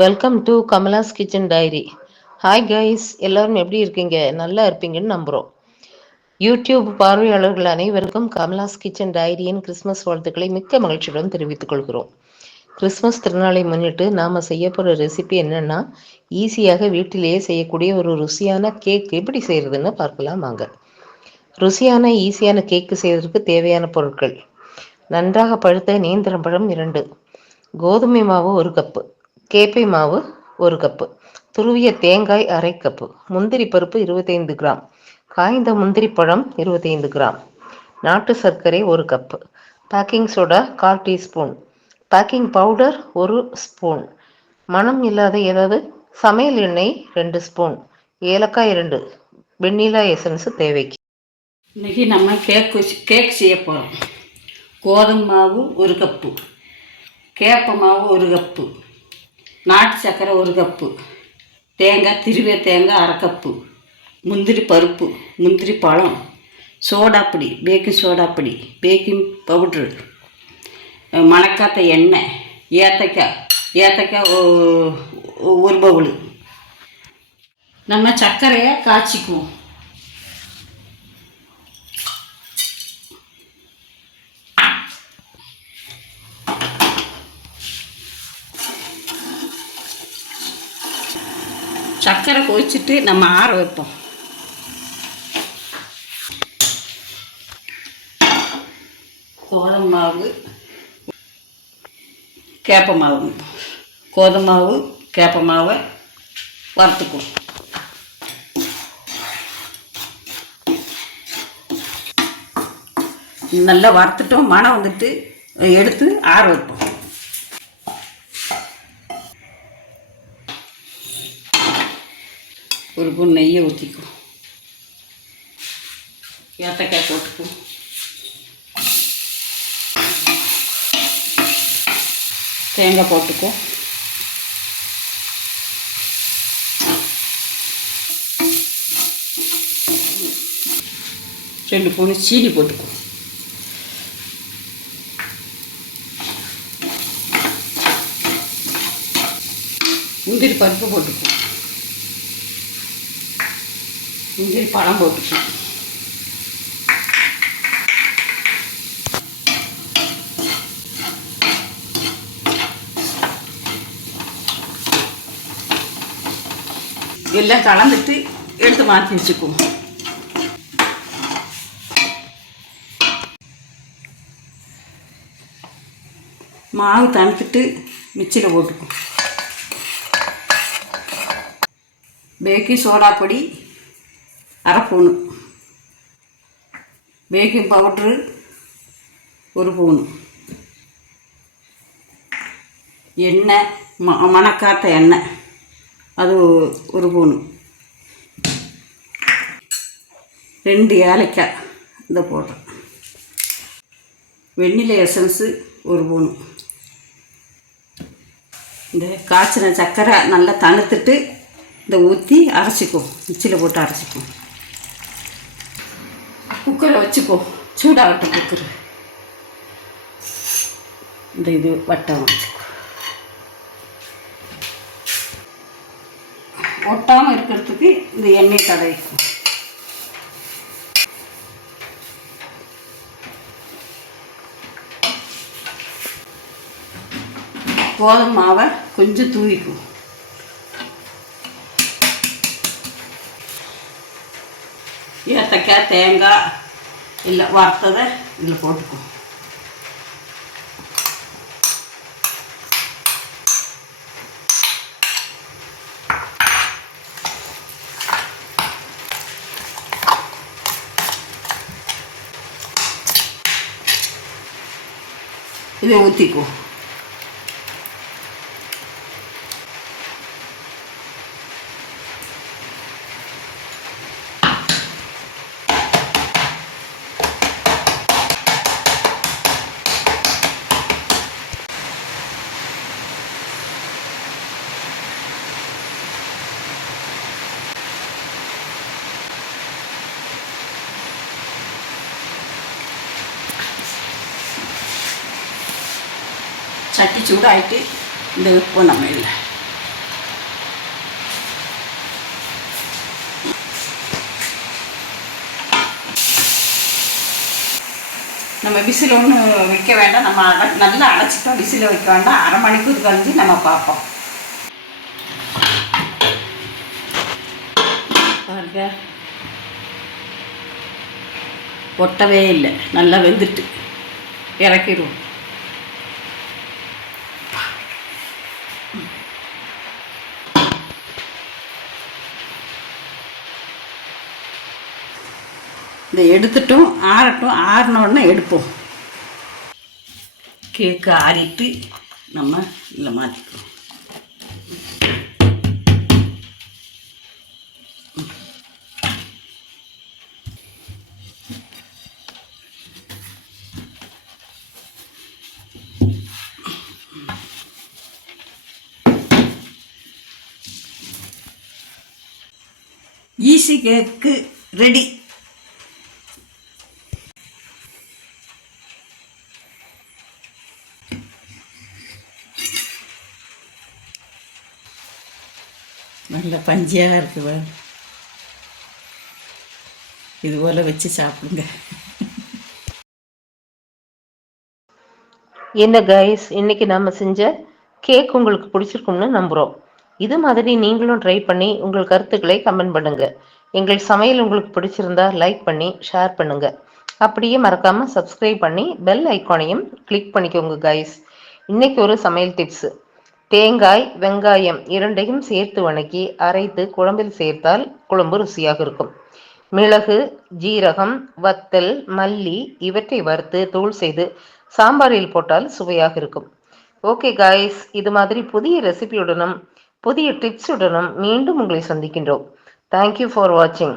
Welcome to Kamala's kitchen diary. Hi guys, எல்லாரும் எப்படி இருக்கீங்க? நல்லா இருப்பீங்கன்னு நம்புகிறோம். யூடியூப் பார்வையாளர்கள் அனைவருக்கும் கமலாஸ் கிச்சன் டைரியின் கிறிஸ்மஸ் வாழ்த்துக்களை மிக்க மகிழ்ச்சியுடன் தெரிவித்துக் கொள்கிறோம். கிறிஸ்மஸ் திருநாளை முன்னிட்டு நாம் செய்ய போகிற ரெசிபி என்னென்னா, ஈஸியாக வீட்டிலேயே செய்யக்கூடிய ஒரு ருசியான கேக் எப்படி செய்கிறதுன்னு பார்க்கலாம் வாங்க. ருசியான ஈஸியான கேக்கு செய்வதற்கு தேவையான பொருட்கள்: நன்றாக பழுத்த நேந்திரம் பழம் 2, கோதுமை மாவு 1 கப்பு, கேப்பை மாவு 1 கப்பு, துருவிய தேங்காய் 1/2 கப்பு, முந்திரி பருப்பு 25 கிராம், காய்ந்த முந்திரி பழம் 25 கிராம், நாட்டு சர்க்கரை 1 cup, baking soda 1/4 teaspoon, baking powder 1 spoon, மணம் இல்லாத ஏதாவது சமையல் எண்ணெய் 2 ஸ்பூன், ஏலக்காய் 2, வெண்ணிலா எசன்ஸ் தேவைக்கு. இன்றைக்கி நம்ம கேக் செய்ய போகிறோம். கோதுமை மாவு 1 கப்பு, கேப்பை மாவு 1 கப்பு, நாட்டு சர்க்கரை 1 கப்பு, தேங்காய் திருவிய தேங்காய் 1/2 கப்பு, முந்திரி பருப்பு, முந்திரி பழம், சோடாப்பொடி, பேக்கிங் சோடாப்பொடி, பேக்கிங் பவுட்ரு, மணக்காத்த எண்ணெய், ஏத்தக்காய் 1 பவுல். நம்ம சர்க்கரையை காய்ச்சிக்குவோம். சர்க்கரை கொதிச்சுட்டு நம்ம ஆற வைப்போம். கோதுமை மாவு, கேப்பை மாவு, கோதுமை மாவு கேப்பை மாவை வறுத்துக்குவோம். நல்லா வறுத்துட்டோம், மணம் வந்துட்டு எடுத்து ஆற வைப்போம். ஒரு ஸ்பூன் நெய்யை ஊற்றிக்குவோம். ஏத்தக்காய் போட்டுக்குவோம். தேங்காய் போட்டுக்குவோம். ரெண்டு ஸ்பூன் சீனி போட்டுக்குவோம். முந்திரி பருப்பு போட்டுக்குவோம். முந்திரி பழம் போட்டுக்குவோம். எல்லாம் கலந்துட்டு எடுத்து மாற்றி வச்சுக்குவோம். மாவு தணித்துட்டு மிக்சியில் போட்டுக்குவோம். பேக்கிங் சோடா பொடி 1/2 ஸ்பூனு, பேக்கிங் பவுட்ரு 1 ஸ்பூனு, எண்ணெய் மணக்காத்த எண்ணெய் அது 1 ஸ்பூனு, 2 ஏலக்காய் இதை போடுறேன், வெண்ணிலா எசன்ஸு 1 ஸ்பூனு. இந்த காய்ச்சின சர்க்கரை நல்லா தணுத்துட்டு இதை ஊற்றி அரைச்சிக்குவோம். மிக்சியில் போட்டு அரைச்சிக்குவோம். குக்கரை வச்சுக்குவோம். சூடாகட்டும் குக்கர். இந்த இது வட்டம் வச்சுக்குவோம். ஒட்டாமல் இருக்கிறதுக்கு இந்த எண்ணெய் தடவிக்குவோம். கோதுமை மாவை கொஞ்சம் தூவிக்குவோம். ஏத்தக்காய் தேங்காய் இல்லை வறுத்ததை இதில் போட்டுக்குவோம். இதை ஊற்றிக்குவோம். சட்டி சூடாகிட்டு இந்த உப்பு நம்ம இல்லை நம்ம விசில் ஒன்றும் வைக்க வேண்டாம். நம்ம நல்லா அடைச்சிட்டோம். விசில் வைக்க வேண்டாம். அரை மணிக்கூர் கழிஞ்சு நம்ம பார்ப்போம். பாருங்க, ஒட்டவே இல்லை, நல்லா வெந்துட்டு. இறக்கிடுவோம். இதை எடுத்துட்டோம், ஆறட்டும். ஆறின உடனே எடுப்போம். கேக்கு ஆறிட்டு நம்ம இல்லை மாற்றிக்குவோம். ஈஸி கேக்கு ரெடி. நல்ல பஞ்சியாக இருக்குவா. இது போல் வச்சு சாப்பிடுங்க. என்ன கைஸ், இன்னைக்கு நம்ம செஞ்ச கேக் உங்களுக்கு பிடிச்சிருக்கும்னு நம்புகிறோம். இது மாதிரி நீங்களும் ட்ரை பண்ணி உங்கள் கருத்துக்களை கமெண்ட் பண்ணுங்க. எங்கள் சமையல் உங்களுக்கு பிடிச்சிருந்தா லைக் பண்ணி ஷேர் பண்ணுங்க. அப்படியே மறக்காம சப்ஸ்கிரைப் பண்ணி பெல் ஐக்கானையும் கிளிக் பண்ணிக்கோங்க கைஸ். இன்னைக்கு ஒரு சமையல் டிப்ஸ். தேங்காய், வெங்காயம் இரண்டையும் சேர்த்து வணக்கி அரைத்து குழம்பில் சேர்த்தால் குழம்பு ருசியாக இருக்கும். மிளகு, ஜீரகம், வத்தல், மல்லி இவற்றை வறுத்து தூள் செய்து சாம்பாரில் போட்டால் சுவையாக இருக்கும். ஓகே காய்ஸ், இது மாதிரி புதிய ரெசிபியுடனும் புதிய டிப்ஸுடனும் மீண்டும் உங்களை சந்திக்கின்றோம். தேங்க்யூ ஃபார் வாட்சிங்.